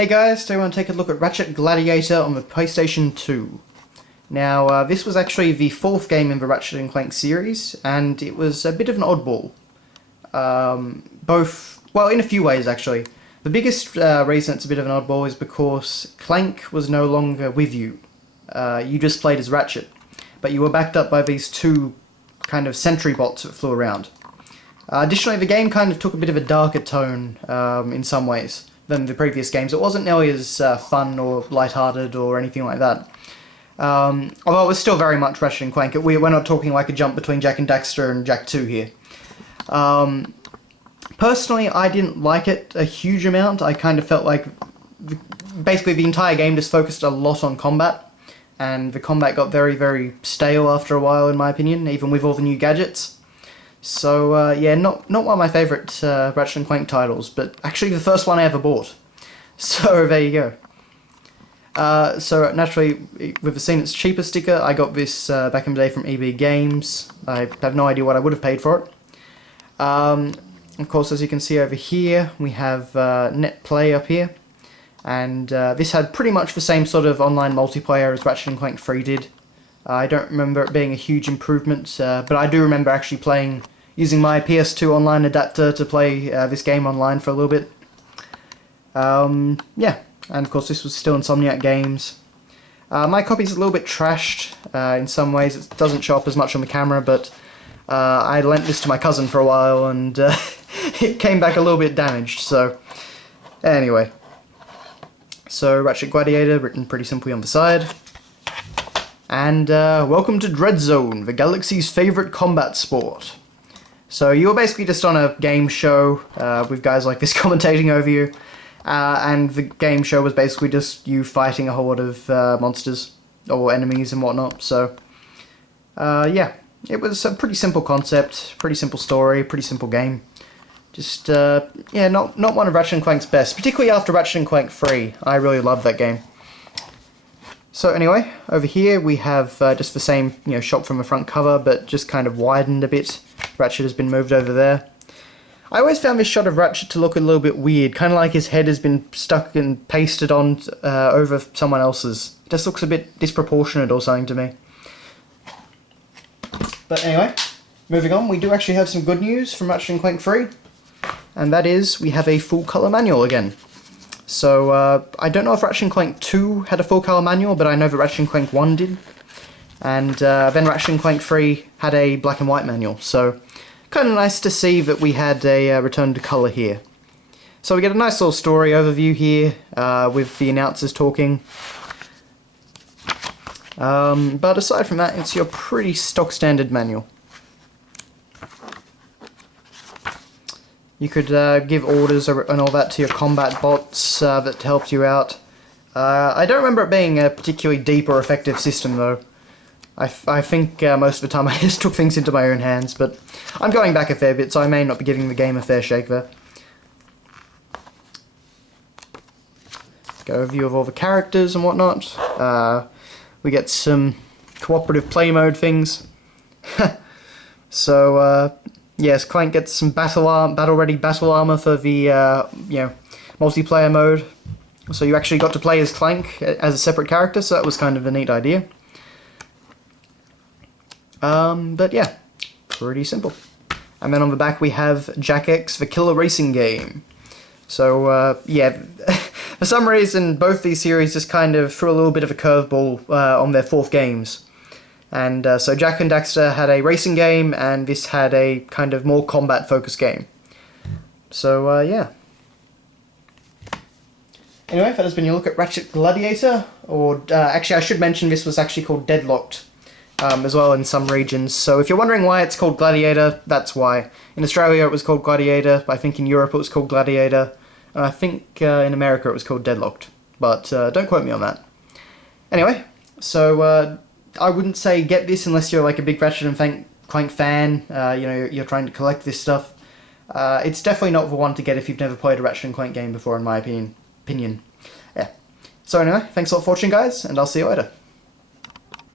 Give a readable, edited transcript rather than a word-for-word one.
Hey guys, today I want to take a look at Ratchet Gladiator on the PlayStation 2. Now, this was actually the fourth game in the Ratchet & Clank series, and it was a bit of an oddball. Well, in a few ways actually. The biggest reason it's a bit of an oddball is because Clank was no longer with you. You just played as Ratchet, but you were backed up by these two kind of sentry bots that flew around. Additionally, the game kind of took a bit of a darker tone in some ways than the previous games. It wasn't nearly as fun or lighthearted or anything like that. Although it was still very much Ratchet & Clank. We're not talking like a jump between Jak and Daxter and Jak 2 here. Personally, I didn't like it a huge amount. I kind of felt like basically the entire game just focused a lot on combat, and the combat got very, very stale after a while, in my opinion, even with all the new gadgets. So, yeah, not one of my favourite Ratchet & Clank titles, but actually the first one I ever bought. So, there you go. So, naturally, with the Seen It's Cheaper sticker, I got this back in the day from EB Games. I have no idea what I would have paid for it. Of course, as you can see over here, we have Net Play up here. And this had pretty much the same sort of online multiplayer as Ratchet & Clank 3 did. I don't remember it being a huge improvement, but I do remember actually using my PS2 online adapter to play this game online for a little bit. Yeah, and of course this was still Insomniac Games. My copy's a little bit trashed in some ways. It doesn't show up as much on the camera, but I lent this to my cousin for a while and it came back a little bit damaged, so anyway. So Ratchet Gladiator, written pretty simply on the side. And welcome to Dread Zone, the galaxy's favourite combat sport. So you were basically just on a game show with guys like this commentating over you, and the game show was basically just you fighting a whole lot of monsters or enemies and whatnot. So yeah, it was a pretty simple concept, pretty simple story, pretty simple game. Just yeah, not one of Ratchet & Clank's best, particularly after Ratchet & Clank 3. I really loved that game. So anyway, over here we have just the same, shot from the front cover, but just kind of widened a bit. Ratchet has been moved over there. I always found this shot of Ratchet to look a little bit weird, kind of like his head has been stuck and pasted on over someone else's. It just looks a bit disproportionate or something to me. But anyway, moving on, we do actually have some good news from Ratchet & Clank 3, and that is we have a full colour manual again. So, I don't know if Ratchet & Clank 2 had a full-colour manual, but I know that Ratchet & Clank 1 did. And then Ratchet & Clank 3 had a black and white manual, so kind of nice to see that we had a return to colour here. So we get a nice little story overview here, with the announcers talking. But aside from that, it's your pretty stock-standard manual. You could give orders and all that to your combat bots that helped you out. I don't remember it being a particularly deep or effective system though. I think most of the time I just took things into my own hands, but I'm going back a fair bit, so I may not be giving the game a fair shake there. Go overview of all the characters and whatnot. We get some cooperative play mode things. So, yes, Clank gets some battle-ready battle armor for the, multiplayer mode. So you actually got to play as Clank as a separate character, so that was kind of a neat idea. But yeah, pretty simple. And then on the back we have Jak X, the killer racing game. So, yeah, for some reason both these series just kind of threw a little bit of a curveball on their fourth games. And so Jak and Daxter had a racing game, and this had a kind of more combat-focused game. So, yeah. Anyway, that has been your look at Ratchet Gladiator, or actually I should mention this was actually called Deadlocked as well in some regions. So if you're wondering why it's called Gladiator, that's why. In Australia it was called Gladiator, I think in Europe it was called Gladiator, and I think in America it was called Deadlocked. But don't quote me on that. Anyway, so I wouldn't say get this unless you're like a big Ratchet & Clank fan, you're trying to collect this stuff. It's definitely not the one to get if you've never played a Ratchet & Clank game before, in my opinion. Yeah. So anyway, thanks a lot for watching, guys, and I'll see you later.